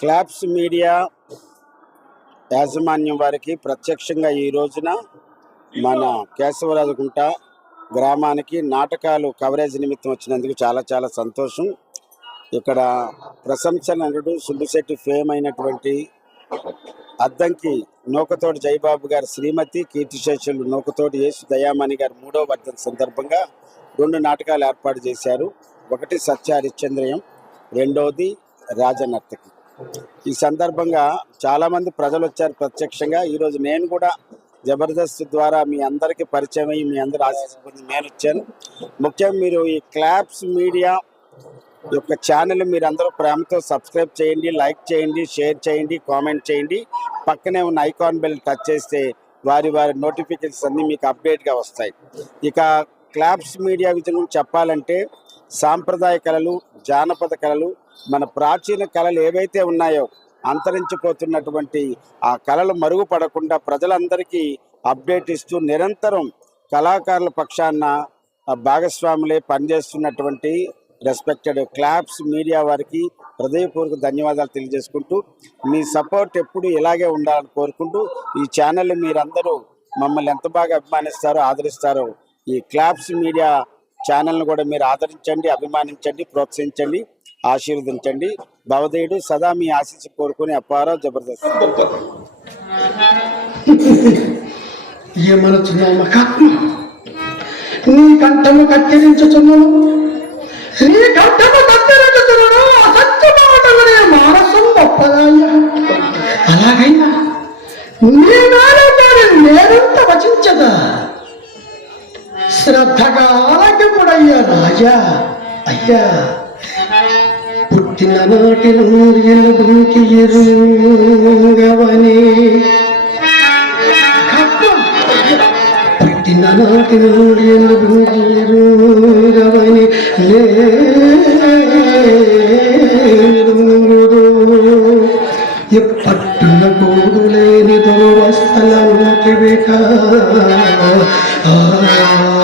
Claps media యాజమాన్యం వారికి ప్రత్యక్షంగా ఈ రోజున మన కేశవరాజుకుంట గ్రామానికి నాటకాలు కవరేజ్ నిమిత్తం వచ్చినందుకు చాలా చాలా సంతోషం. ఇక్కడ ప్రశంస నటుడు సుబ్బిశెట్టి ఫేమ్ అయినటువంటి అద్దంకి నూకతోటి జయబాబు గారి శ్రీమతి కీర్తిశేషులు నూకతోటి యేసు దయామణి గారి మూడో వర్ధన సందర్భంగా రెండు నాటకాలు ఏర్పాటు చేశారు. ఒకటి సత్య హరిశ్చంద్రయం రెండోది రాజనర్తకి. ఈ సందర్భంగా చాలామంది ప్రజలు వచ్చారు ప్రత్యక్షంగా. ఈరోజు నేను కూడా జబర్దస్త్ ద్వారా మీ అందరికీ పరిచయం అయ్యి మీ అందరు ఆశీస్సు నేను వచ్చాను ముఖ్యంగా మీరు ఈ క్లాప్స్ మీడియా యొక్క ఛానల్ మీరు అందరూ ప్రేమతో సబ్స్క్రైబ్ చేయండి లైక్ చేయండి షేర్ చేయండి కామెంట్ చేయండి. పక్కనే ఉన్న ఐకాన్ బెల్ టచ్ చేస్తే వారి వారి నోటిఫికేషన్స్ అన్నీ మీకు అప్డేట్గా వస్తాయి. ఇక క్లాప్స్ మీడియా విధంగా చెప్పాలంటే సాంప్రదాయ కళలు జానపద కళలు మన ప్రాచీన కళలు ఏవైతే ఉన్నాయో అంతరించిపోతున్నటువంటి ఆ కళలు మరుగుపడకుండా ప్రజలందరికీ అప్డేట్ ఇస్తూ నిరంతరం కళాకారుల పక్షాన ఆ భాగస్వాములే పనిచేస్తున్నటువంటి రెస్పెక్టెడ్ క్లాప్స్ మీడియా వారికి హృదయపూర్వక ధన్యవాదాలు తెలియజేసుకుంటూ మీ సపోర్ట్ ఎప్పుడు ఇలాగే ఉండాలని కోరుకుంటూ ఈ ఛానల్ మీరందరూ మమ్మల్ని ఎంత బాగా అభిమానిస్తారో ఆదరిస్తారో ఈ క్లాప్స్ మీడియా ఛానల్ను కూడా మీరు ఆదరించండి అభిమానించండి ప్రోత్సహించండి. ఆశీర్వదించండి. భవదేయుడు సదా మీ ఆశీస్సు కోరుకుని అప్పారా జబర్దస్త్. ఏమనుచున్నావు నీ కంఠము కత్తిరించుచున్నాను నీ కంఠము కత్తిరించుచున్నాను అసత్య మాటలనే మానసం గొప్పదాయ అలాగైనా నీ నాలుగు నేనంత వచించదా? శ్రద్ధగా ఆలగ్యముడయ్యా రాజా అయ్యా. ചില നാട്ടിലും ഇലവുകിരുങ്ങവനെ ചില നാട്ടിലും ഇലവുകിരുങ്ങവനെ പട്ടുന്ന കോതുലേ നിതോ വസ്തലം നോക്കി വേക്ക. ആ.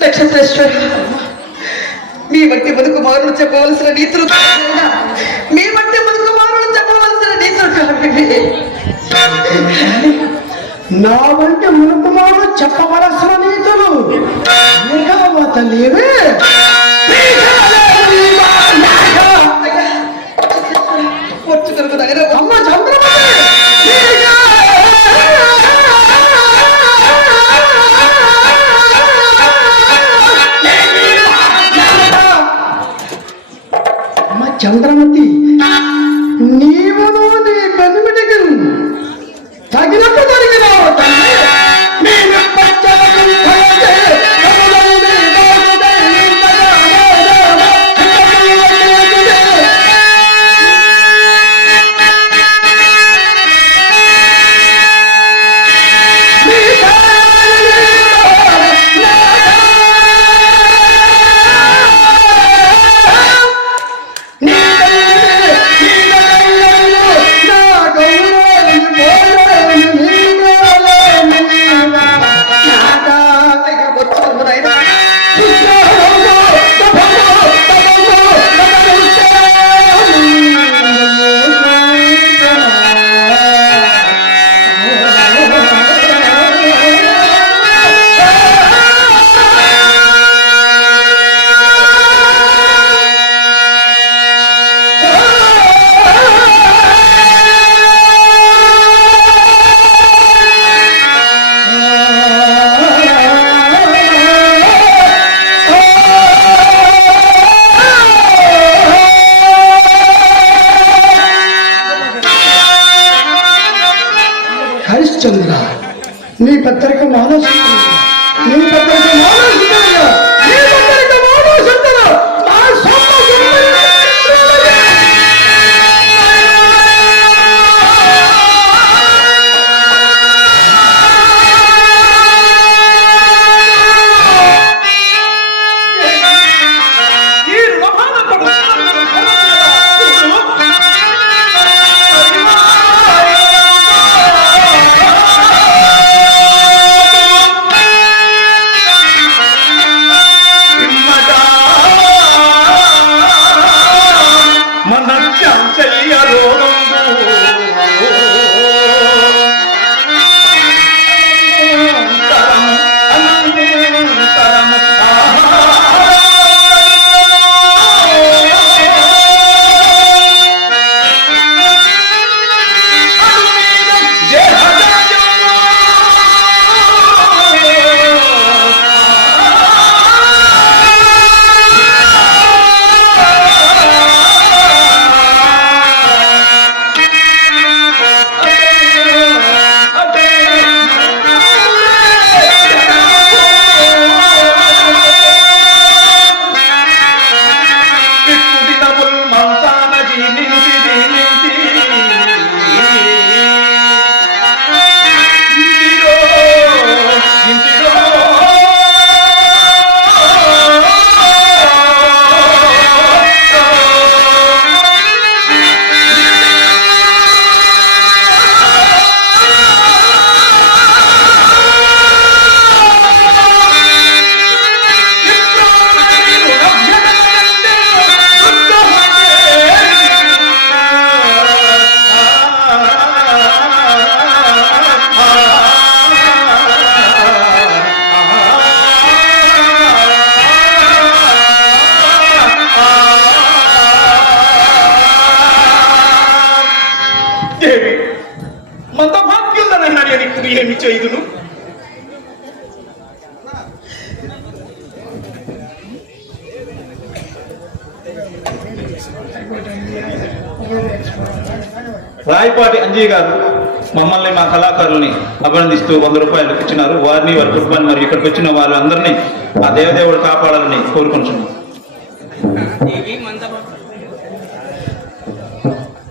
నక్షత్రేశ్వర మీ వంటి బతుకు మారులు చెప్పవలసిన నీతులు కాకుండా మీ వంటి బతుకు మారులు చెప్పవలసిన నీతులు నా వంటి మునుకుమారు చెప్పవలసిన నీతులు నిఘావత లేవే అమ్మ చంద్రమతి చంద్రమతి నీవును నీ పెనుమిటికి తగినట్టు జరిగినావు చంద్ర నీ పెద్దరిక మానసుందర నీ పెద్దరిక మానసుందర దేవి? మందభాగ్యులనైనా నేను ఇప్పుడు ఏమి చేయుదును? రాయపాటి అంజయ్ గారు మమ్మల్ని మా కళాకారుల్ని అభినందిస్తూ వంద రూపాయలు ఇచ్చినారు. వారిని వారి కుటుంబాన్ని మరియు ఇక్కడికి వచ్చిన వాళ్ళందరినీ ఆ దేవదేవుడు కాపాడాలని కోరుకుంటున్నాం దేవి మందమ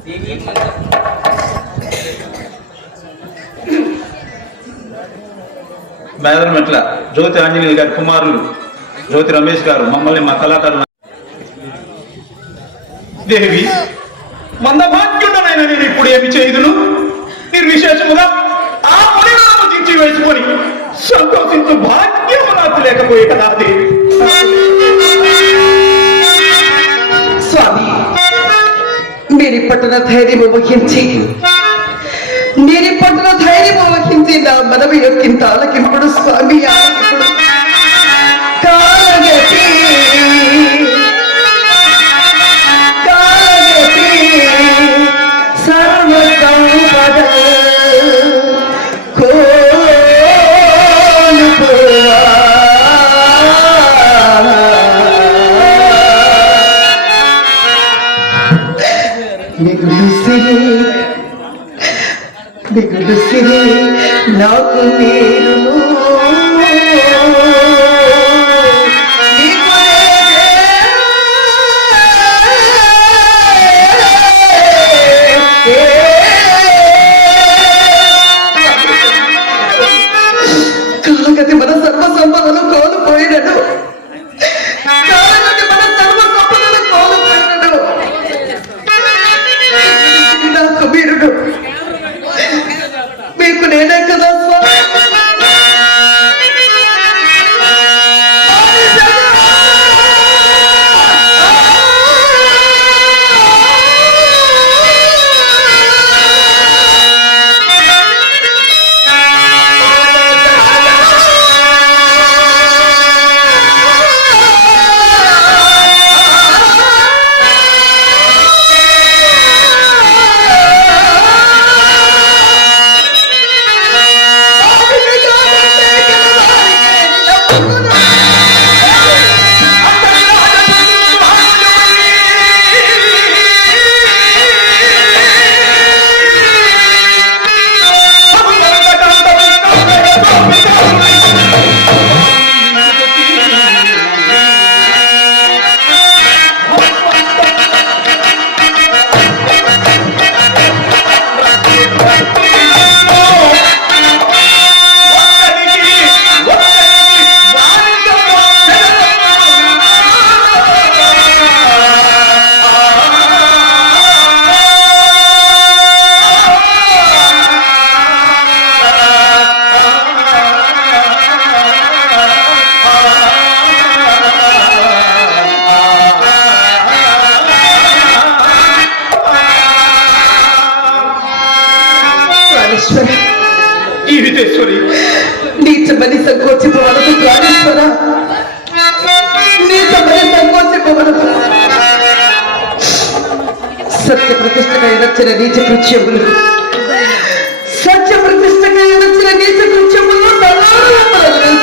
దేవి మందమ మేదరమెట్ల జ్యోతి ఆంజనేయులు గారి కుమారులు జ్యోతి రమేష్ గారు మమ్మల్ని మా కళాకారులు దేవి మందభాగ్యుడనైనా నేను ఇప్పుడు ఏమి చేయుదును? నిర్విశేషముగా ఆ పరిణామం తీర్చి వేసుకొని సంతోషించు భాగ్యము నాకు లేకపోయే కదా దేవి స్వామి మీరు పట్టున ధైర్యము వహించి ధైర్యము వహించి నా మనవి యొక్కింత ఆలకింపుడు స్వామి ఆలకింపుడు నాకు ప్రాణేశ్వరి జీవితేశ్వరి నీచమని సంకోచిపోవడదు ప్రాణేశ్వర. నీచమని సంకోచిపోవడదు సత్య ప్రతిష్టకై నచ్చిన నీచ కృత్యములు సత్య ప్రతిష్టకై నచ్చిన నీచ కృత్యములు సర్వారంభములను